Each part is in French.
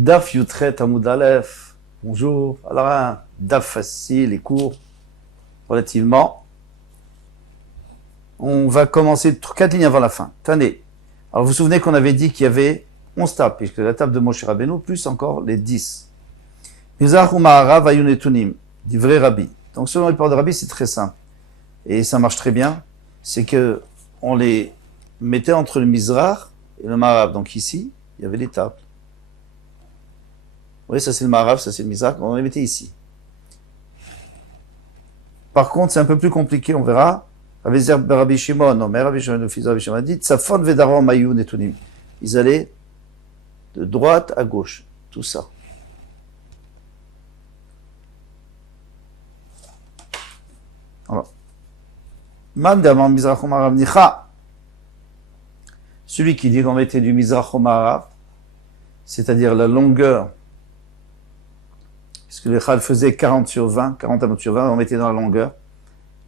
Daf Yutret Hamoud Aleph. Bonjour. Alors un daf facile et court, relativement. On va commencer 4 lignes avant la fin. Tenez. Alors vous vous souvenez qu'on avait dit qu'il y avait 11 tables, puisque la table de Moshe Rabbeinu, plus encore les 10. Mizrach ou Ma'arav Ayunetunim, du vrai Rabbi. Donc selon les paroles de Rabbi, c'est très simple. Et ça marche très bien. C'est que on les mettait entre le Mizrach et le Ma'arav. Donc ici, il y avait les tables. Oui, ça c'est le Ma'arav, ça c'est le Mizrach, on les mettait ici. Par contre, c'est un peu plus compliqué, on verra. Rabbi Shimon, non, mais Rabbi Shimon, le fils de Rabbi Shimon, a dit Tzafon vedarom ayun netunim. Ils allaient de droite à gauche, tout ça. Alors, Man d'avant Mizrach ou Ma'arav nicha. Celui qui dit qu'on mettait du Mizrach ou Ma'arav, c'est-à-dire la longueur, puisque le Chal faisait 40 sur 20, 40 amot sur 20, on mettait dans la longueur.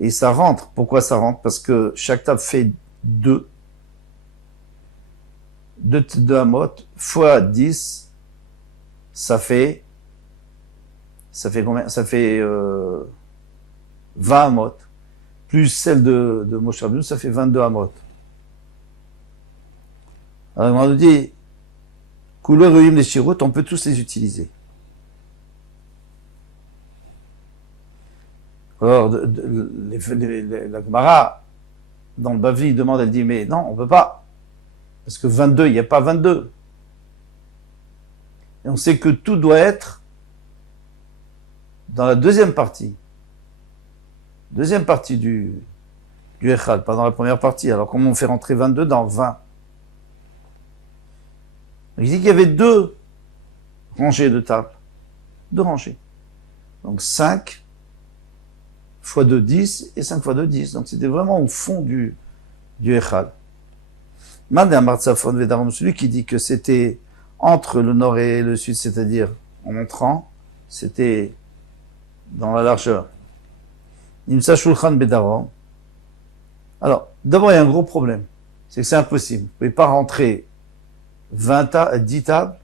Et ça rentre. Pourquoi ça rentre? Parce que chaque table fait 2 amot fois 10, ça fait combien? Ça fait 20 amot. Plus celle de Moshe Rabbeinu, ça fait 22 amot. Alors on nous dit, couleur ruim les shirot, on peut tous les utiliser. Alors, la Gemara, dans le Bavli, demande, elle dit, mais non, on ne peut pas. Parce que 22, il n'y a pas 22. Et on sait que tout doit être dans la deuxième partie. Deuxième partie du Echad, pas dans la première partie. Alors, comment on fait rentrer 22 dans 20? Il dit qu'il y avait 2 rangées de tables. 2 rangées. Donc, 5 fois 2, 10, et 5 fois 2, 10. Donc c'était vraiment au fond du Echal. Mande Amar Tzafon Vedarom, celui qui dit que c'était entre le nord et le sud, c'est-à-dire en entrant, c'était dans la largeur. Nimsa Shulchan Bedarom. Alors, d'abord il y a un gros problème, c'est que c'est impossible. Vous ne pouvez pas rentrer 10 tables,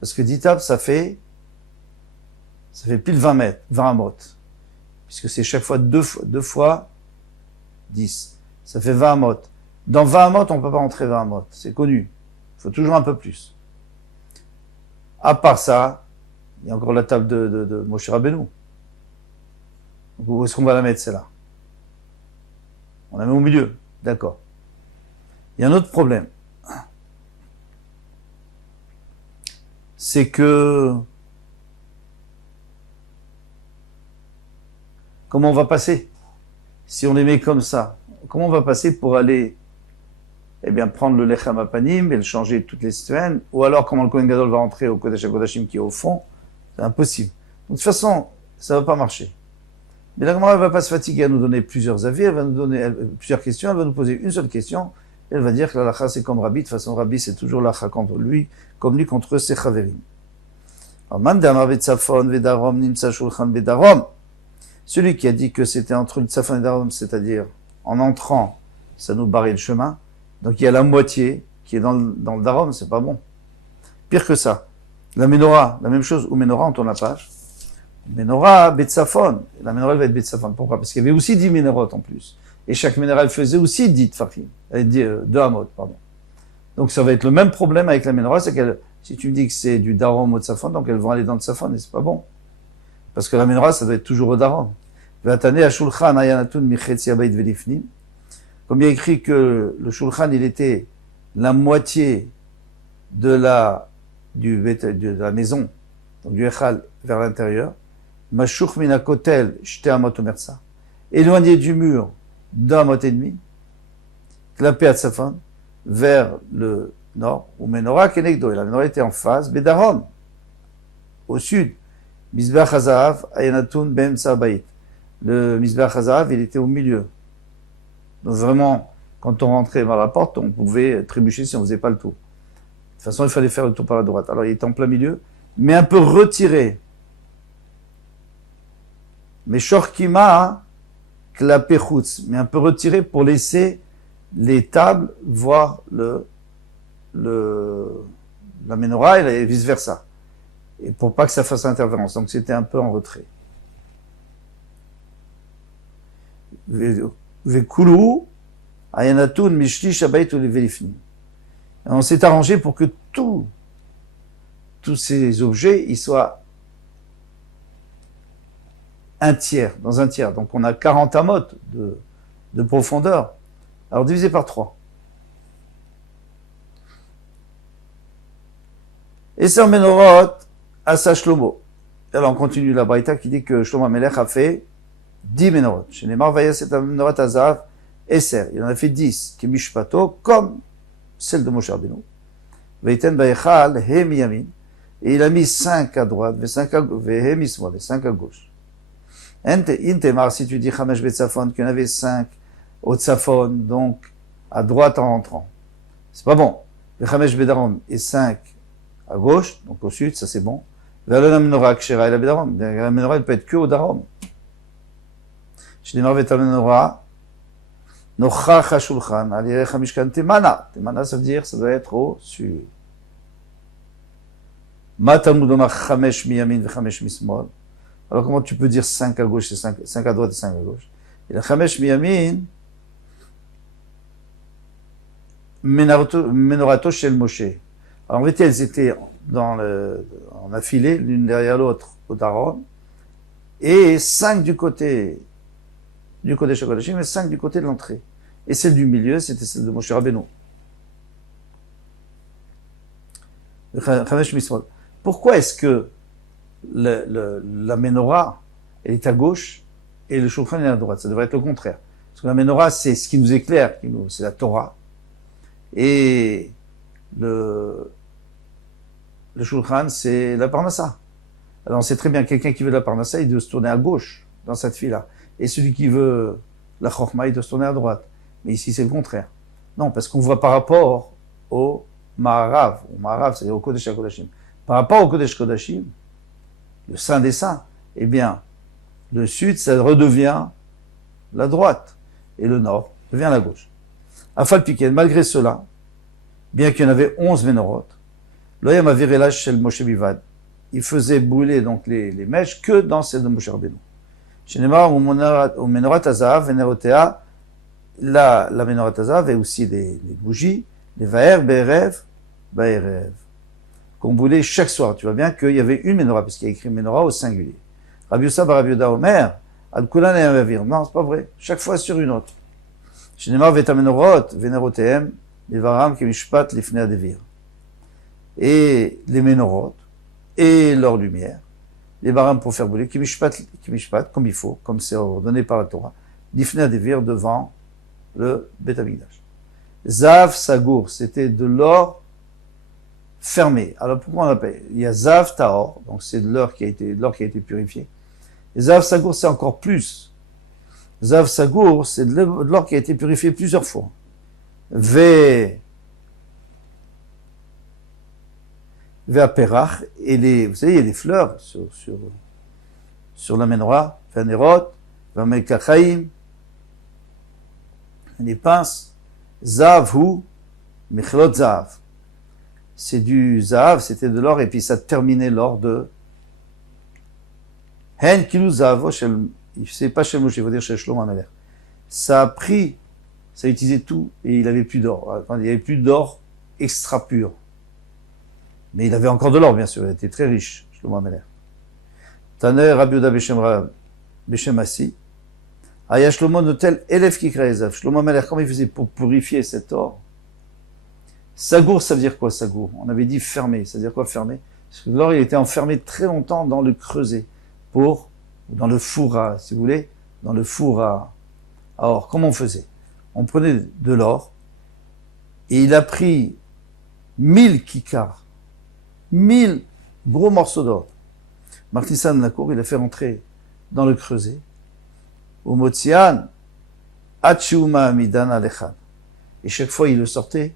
parce que 10 tables, ça fait pile 20 mètres, 20 amot. Puisque c'est chaque fois 2 fois 10. Ça fait 20 amot. Dans 20 amot, on ne peut pas rentrer 20 amot. C'est connu. Il faut toujours un peu plus. À part ça, il y a encore la table de Moshe Rabbeinu. Où est-ce qu'on va la mettre, celle-là? On la met au milieu. D'accord. Il y a un autre problème. C'est que comment on va passer? Si on les met comme ça, comment on va passer pour aller, prendre le Lechem Apanim et le changer toutes les semaines? Ou alors, comment le Kohen Gadol va entrer au Kodesh HaKodashim qui est au fond? C'est impossible. Donc, de toute façon, ça ne va pas marcher. Mais la Gemara ne va pas se fatiguer à nous donner plusieurs avis, elle va nous donner plusieurs questions, elle va nous poser une seule question, et elle va dire que la Lacha c'est comme Rabbi, de toute façon, Rabbi c'est toujours Lacha contre lui, comme lui contre ses Chaverim. Alors, Man d'Amar Vetzafon, Vedarom, Nimsa Shulchan, Vedarom. Celui qui a dit que c'était entre le Tzafon et le Darom, c'est-à-dire en entrant, ça nous barrait le chemin. Donc il y a la moitié qui est dans le Darom, c'est pas bon. Pire que ça, la Ménorah, la même chose, ou Ménorah, on tourne la page. Ménorah, Betzafon. La Ménorah, elle va être Betzafon. Pourquoi? Parce qu'il y avait aussi 10 Ménorot en plus. Et chaque Ménorah, elle faisait aussi 10 Tfachim. 2 Amot, pardon. Donc ça va être le même problème avec la Ménorah, c'est qu'elle, si tu me dis que c'est du Darom au Tzafon, donc elles vont aller dans le Tzafon, et c'est pas bon. Parce que la Ménorah, ça doit être toujours au Darom. Comme il y a écrit que le Shulchan, il était la moitié de la maison, donc du Echal vers l'intérieur. Mashuch mina kotel, shte amot omersa. Éloigné du mur d'un amot et demi. Klapé à Tzafon, vers le nord, ou Ménorah kenegdo. Et la Ménorah était en face, Bedarom, au sud. Mizbeach HaZahav, Ayanatun Ben Sabayit. Le Mizbeach HaZahav, il était au milieu. Donc vraiment, quand on rentrait par la porte, on pouvait trébucher si on ne faisait pas le tour. De toute façon, il fallait faire le tour par la droite. Alors il était en plein milieu, mais un peu retiré. Mais Shorkima, Klapechutz, mais un peu retiré pour laisser les tables voir la Ménorah et vice versa. et pour pas que ça fasse interférence. Donc c'était un peu en retrait. Vekulu ayanatun mishlish habayit ulevelifnim. On s'est arrangé pour que tous ces objets, ils soient un tiers, dans un tiers. Donc on a 40 amot de profondeur. Alors divisé par 3. Et c'est en Menorot à sa Shlomo. Alors on continue la Braïta qui dit que Shlomo Amelech a fait 10 Menorot. Chez les Marvaïas, c'est un Menorot Azav, Esser. Il en a fait 10, qui est Mishpato, comme celle de Moshe Rabbeinu. Veiten Baïchal, He Miyamin. Et il a mis 5 à droite, He Mismol, et 5 à gauche. Intemar, si tu dis Chamesh Betzafon, qu'il y en avait 5 au Tzafon, donc à droite en rentrant. C'est pas bon. Le Chamesh Bedarom et 5 à gauche, donc au sud, ça c'est bon. Vers la menorah kshera et la Bedarom. La menorah, elle peut être que au Darom. Chez les Marvet menorah, Nochach HaShulchan, Alirech HaMishkan Temana. Temana, ça veut dire, ça doit être au sud. Matamud Omar Chamesh Miyamin ve Chamesh Mismol. Alors comment tu peux dire 5 à gauche et 5 à droite et 5 à gauche? Et la Chamesh Miyamin, Menorato Shel Moshe. Alors en vérité, elles étaient en affilée, l'une derrière l'autre, au Daron, et 5 du côté Shakodashim, et 5 du côté de l'entrée. Et celle du milieu, c'était celle de Moshe Rabbeinu. Chamesh Mismol. Pourquoi est-ce que la menorah, elle est à gauche et le shulchan est à droite? Ça devrait être le contraire. Parce que la menorah, c'est ce qui nous éclaire, c'est la Torah. Et le shulchan, c'est la parnassa. Alors on sait très bien, quelqu'un qui veut la parnassa, il doit se tourner à gauche dans cette file-là. Et celui qui veut la chorma, il doit se tourner à droite. Mais ici, c'est le contraire. Non, parce qu'on voit par rapport au Maharav. Au Maharav, c'est-à-dire au Kodesh HaKodashim. Par rapport au Kodesh HaKodashim, le Saint des Saints, eh bien, le sud, ça redevient la droite. Et le nord devient la gauche. Afal Piken, malgré cela, bien qu'il y en avait 11 Menorot, l'Oyam a viré l'âge chez le Moshe Bivad. Il faisait brûler donc les mèches que dans celle de Moshe Rabbeinu. Chez Neymar, au Menorot Azav, Venerotea, la Menorot Azav et aussi les bougies, les Vaer, Be'erev, Ba'erev, qu'on brûlait chaque soir. Tu vois bien qu'il y avait une Menorah, puisqu'il y a écrit Menorah au singulier. Rabbi Yosef Bar Rabbi Yehuda Omer, Al Kulan et Avir. Non, c'est pas vrai. Chaque fois sur une autre. Chez Neymar, Veta Menorot, Venerotehem, les Varam, Kemishpat, Lifnei Adevir. Et les Menorot, et leur lumière, les Varam pour faire brûler, Kemishpat, comme il faut, comme c'est ordonné par la Torah, Lifnei Adevir devant le Beth Amikdash. Zav Sagour, c'était de l'or fermé. Alors pourquoi on l'appelle? Il y a Zav Taor, donc c'est de l'or qui a été purifié. Et Zav Sagour, c'est encore plus. Zav Sagour, c'est de l'or qui a été purifié plusieurs fois. Ve Aperach, et vous savez, il y a des fleurs sur la menorah, Venerot, Vamekachaim, les pinces, Zav hu, Michlot Zav. C'est du Zav, c'était de l'or, et puis ça terminait l'or de Hen Kilu Zav, c'est pas chez Moshe, il faut dire chez Shlomo Amelech. Ça a pris, ça a utilisé tout, et il avait plus d'or. Il n'y avait plus d'or extra pur. Mais il avait encore de l'or, bien sûr, il était très riche, Shlomo Amelech. Taner Rabbi Yehuda Beshem Assi, Aya Shlomo notel Elef Kikra Zav. Shlomo Amelech, comment il faisait pour purifier cet or? Sagour, ça veut dire quoi, Sagour? On avait dit fermé, ça veut dire quoi, fermé? Parce que l'or, il était enfermé très longtemps dans le creuset, dans le four à, si vous voulez, dans le four à or. Comment on faisait? On prenait de l'or, et il a pris 1000 kikars, 1000 gros morceaux d'or. Martissan Lacour, il a fait rentrer dans le creuset, au Motsian, Achuma Amidan Alechan. Et chaque fois, il le sortait,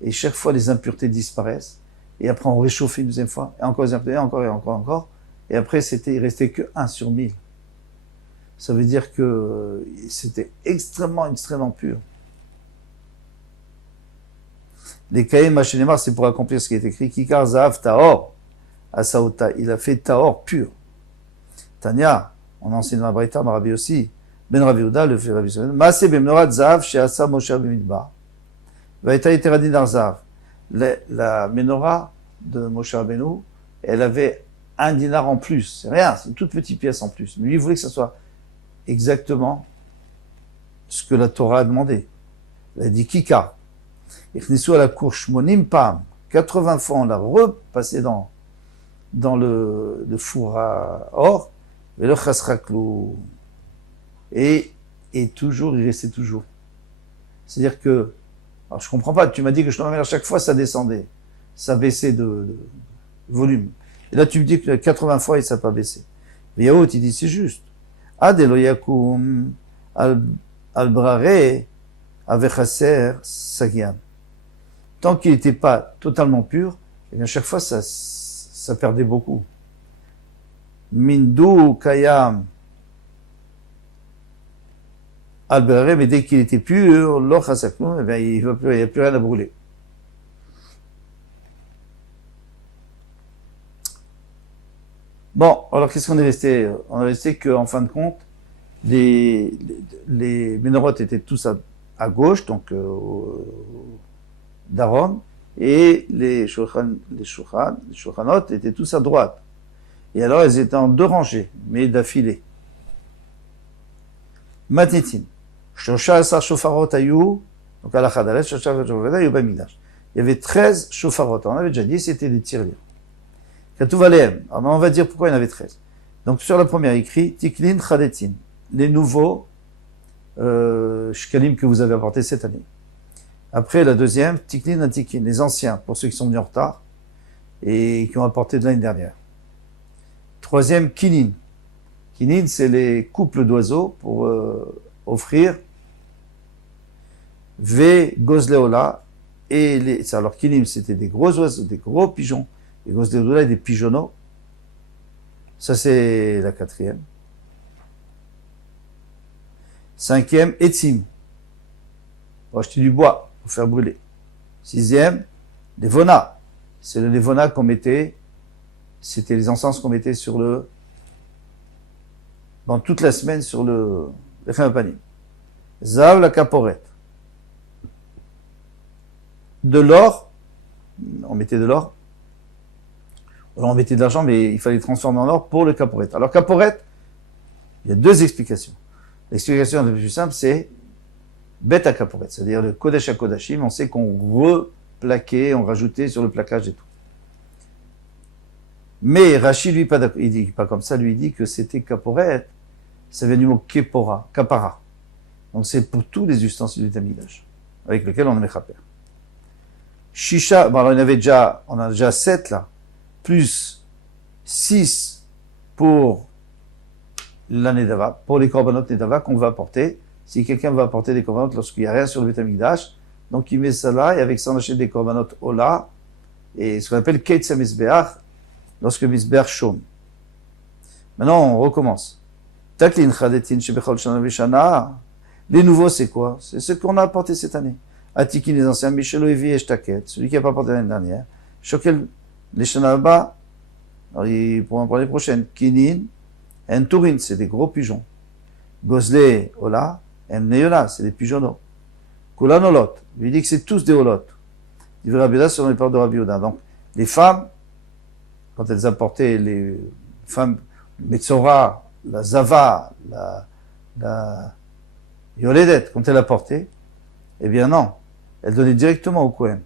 et chaque fois, les impuretés disparaissent, et après, on réchauffait une deuxième fois, et encore les impuretés, encore, et après, il restait que 1 sur 1000. Ça veut dire que c'était extrêmement pur. Les Kaïm Hachénémar, c'est pour accomplir ce qui est écrit, Kikar Zahav Taor, Asaota, il a fait Taor pur. Tania, on enseigne dans la Braïta, Rabbi aussi, Ben Rabbi Uda, le fait Rabbi Sonnen, Maaseh b'menorat zav, she'asa Moshe b'midbar. Vaïta iteradi dar zav. La menorah de Moshe Rabbeinu, elle avait un dinar en plus. C'est rien, c'est une toute petite pièce en plus. Mais lui, il voulait que ça soit exactement ce que la Torah a demandé. Elle a dit Kika. Ichnisu à la cour Shmonim Pam. 80 fois, on l'a repassé dans le four à or. Et le chasraklou. Et toujours, il restait toujours. C'est-à-dire que, alors je comprends pas, tu m'as dit que je t'en à chaque fois, ça descendait. Ça baissait de volume. Et là, tu me dis que 80 fois, et ça n'a pas baissé. Mais Yaout, il dit, c'est juste. Adelo yakum al-brare avechaser sagiam. Tant qu'il n'était pas totalement pur, et bien chaque fois, ça perdait beaucoup. Mindu kayam al-brare, mais dès qu'il était pur, lo chasakum, eh bien, il n'y a plus rien à brûler. Bon, alors qu'est-ce qu'on est resté? On est resté qu'en fin de compte, les ménorotes étaient tous à gauche, donc d'Aaron, et les shulchanot étaient tous à droite. Et alors elles étaient en 2 rangées, mais d'affilée. Matnitin. Shosha asar shofarot ayu, donc à la chadalet, shosha shofarot ayu b'migdash. Il y avait 13 shofarot. On avait déjà dit, c'était des tirelires. Katouvalem. Alors on va dire pourquoi il y en avait 13. Donc sur la première écrit, Tiklin Chadetin, les nouveaux shkalim que vous avez apportés cette année. Après la deuxième, Tiklin Antikin, les anciens, pour ceux qui sont venus en retard et qui ont apporté de l'année dernière. Troisième, Kinin. Kinin, c'est les couples d'oiseaux pour offrir Ve Gozleola et les. Alors Kinim, c'était des gros oiseaux, des gros pigeons. Les Gozleola et des pigeonneaux. Ça, c'est la 4e. 5e, Etzim. Pour acheter du bois, pour faire brûler. 6e, les Vona. C'est le Levona qu'on mettait, c'était les encens qu'on mettait dans toute la semaine sur le Panim. Zav, la caporette. De l'or, on mettait de l'or. Alors on mettait de l'argent, mais il fallait transformer en or pour le caporette. Alors caporette, il y a 2 explications. L'explication la plus simple, c'est bête à caporette, c'est-à-dire le Kodesh à Kodashim, on sait qu'on replaquait, on rajoutait sur le plaquage et tout. Mais Rachid, lui, il dit pas comme ça, lui, il dit que c'était caporette, ça vient du mot kepora, kapara. Donc c'est pour tous les ustensiles du Tamigdash, avec lesquels on met chaper. Shisha, bon alors on a déjà 7 là, plus 6 pour la Nedava, pour les korbanot Nedava qu'on va apporter. Si quelqu'un va apporter des korbanot lorsqu'il n'y a rien sur le Beth Amikdash, donc il met ça là, et avec ça on achète des korbanot Ola, et ce qu'on appelle Keitz HaMizbeach, lorsque Mizbeach Shom. Maintenant on recommence. Taklin Chadetin Shebechol Shana Vishana. Les nouveaux c'est quoi? C'est ce qu'on a apporté cette année. Atikin les anciens, Michelo Evi et Shtaket, celui qui n'a pas apporté l'année dernière. Shokel les Shana Abba, alors pour l'année prochaine, Kinin, Entourin, c'est des gros pigeons. Gozle Ola, Emneola, c'est des pigeonneaux. Kulanolot, lui dit que c'est tous des holot. Il veut Rabbi Yehuda selon les paroles de Rabbi Yehuda. Donc, les femmes, quand elles apportaient les femmes, le Metzora, la Zava, la Yoledet, quand elles apportaient, eh bien non, elles donnaient directement au Kohen.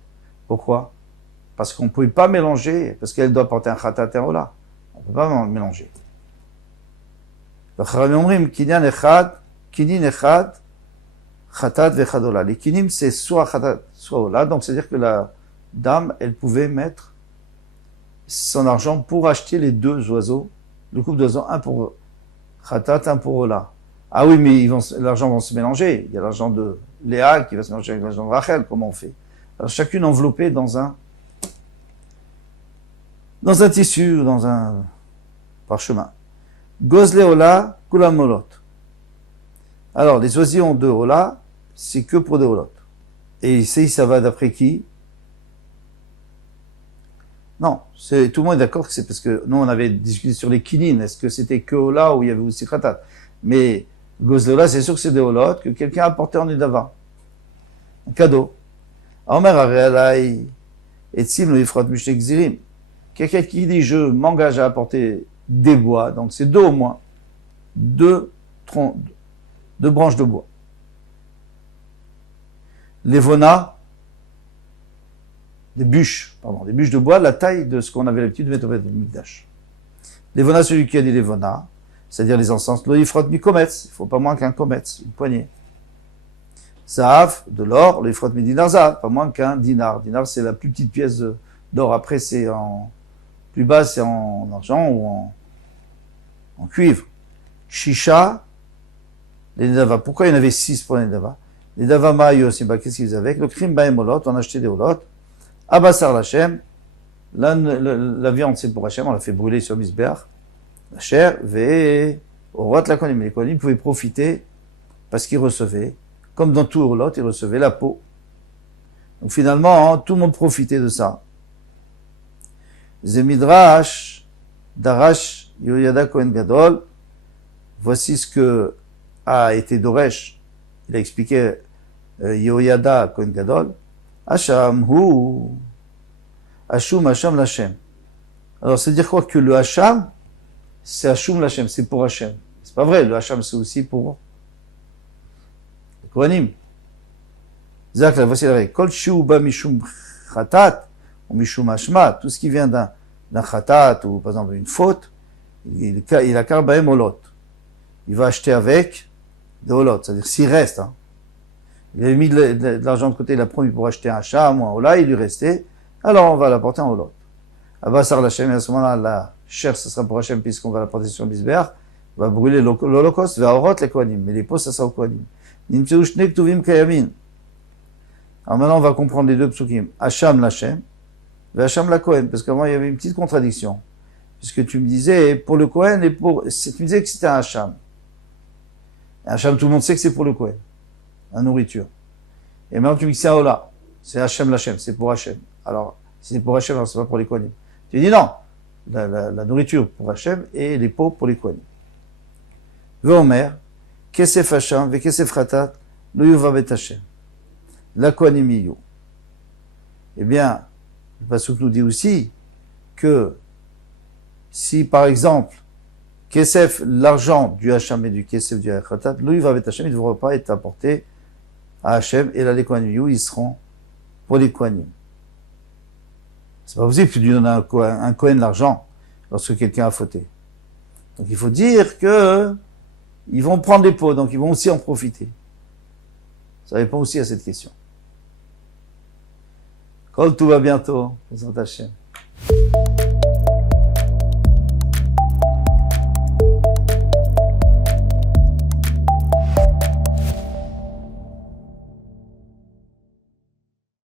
Pourquoi? Parce qu'on ne pouvait pas mélanger, parce qu'elle doit porter un Khatat et un Ola. On ne peut pas mélanger. Les kinim, c'est soit khatat, soit ola. Donc, c'est-à-dire que la dame, elle pouvait mettre son argent pour acheter les 2 oiseaux, le couple d'oiseaux, un pour khatat, un pour ola. Ah oui, mais l'argent va se mélanger. Il y a l'argent de Léa qui va se mélanger avec l'argent de Rachel. Comment on fait? Alors, chacune enveloppée dans un tissu, dans un parchemin. Gozle Ola, Kulam Molot. Alors, les oisillons de Ola, c'est que pour des Olot. Et ici, ça va d'après qui? Non, tout le monde est d'accord que c'est parce que nous on avait discuté sur les kinines. Est-ce que c'était que Ola ou il y avait aussi Khatat? Mais Gozlola, c'est sûr que c'est des Olot que quelqu'un a apporté en Nedava. Un cadeau. Omer Arealai et Tzim le Ifrat Mishnek Zirim. Quelqu'un qui dit je m'engage à apporter des bois, donc c'est deux au moins, deux branches de bois. Les Vona, des bûches de bois, la taille de ce qu'on avait l'habitude de mettre au Mikdash. Les Vona, celui qui a dit les Vona, c'est-à-dire les encens, le Ifrat Mikometz, il ne faut pas moins qu'un kometz, une poignée. Zahav, de l'or, le Ifrat Midinar Zahav, pas moins qu'un dinar. Dinar, c'est la plus petite pièce d'or. Après, c'est plus bas, c'est en argent ou en cuivre. Shisha, les Nedava. Pourquoi il y en avait 6 pour les Nedava? Les Nedava Ma'ayos, qu'est-ce qu'ils avaient? Le Krim Baem Olot, on a acheté des Olot. Abassar Lachem, la viande c'est pour Hachem, on l'a fait brûler sur Misbeach. La chair, Ve, Orot la Kohanim. Les Kohanim pouvaient profiter parce qu'ils recevaient, comme dans tout Olot, ils recevaient la peau. Donc finalement, tout le monde profitait de ça. Zemidrash, Darash, Yoyada Kohen Gadol, voici ce que a été Doresh. Il a expliqué Yoyada Kohen Gadol. Hacham hu Hashum Hacham Lachem. Alors, c'est dire quoi? Que le Hacham, c'est Hashum Lachem, c'est pour Hachem. C'est pas vrai, le Hacham, c'est aussi pour les Kohanim. Zak, voici la règle. Kol Shiuba Mishum Khatat, ou Mishum Hashma, tout ce qui vient d'un Khatat, ou par exemple une faute, il a Karbaem Olot. Il va acheter avec des Olot, c'est-à-dire s'il reste, hein. Il avait mis de l'argent de côté, il a promis pour acheter un Hacham ou un Ola, il lui restait, alors on va l'apporter en Olot. Abassar l'Hachem, et à ce moment-là, la chair, ce sera pour Hachem, puisqu'on va l'apporter sur Misbeach, on va brûler l'Holocauste, va Orot les Kohanim, mais les pots, ça sera aux Kohanim. Nimtseu Shne Ktuvim Kayamin. Alors maintenant, on va comprendre les deux psukim. Hacham l'Hachem, et Hacham la Kohen, parce qu'avant, il y avait une petite contradiction. Puisque tu me disais, pour le Kohen et pour, tu me disais que c'était un Hacham. Un Hacham, tout le monde sait que c'est pour le Kohen. La nourriture. Et maintenant, tu me dis que c'est un Ola. C'est Hachem l'Hachem, c'est pour Hachem. Alors, si c'est pour Hachem, alors c'est pas pour les Kohanim. Tu dis non. La nourriture pour Hachem et les pots pour les Kohanim. Veomer, Kesef Hacham, Ve Kesef Khatat, Lo Yuvavet Hachem. La Kohanim Yiyu. Eh bien, le Pasuk nous dit aussi que si, par exemple, Kesef, l'argent du Hacham et du Kesef du Khatat, Lo Yuvavet Hachem, il ne devra pas être apporté à Hachem, et là, les Kohanim Yiyu, ils seront pour les Kohanim. C'est pas possible que tu lui donnes à un Kohen l'argent lorsque quelqu'un a fauté. Donc il faut dire que ils vont prendre les pots, donc ils vont aussi en profiter. Ça répond aussi à cette question. Quand tout va bientôt, présente Hachem.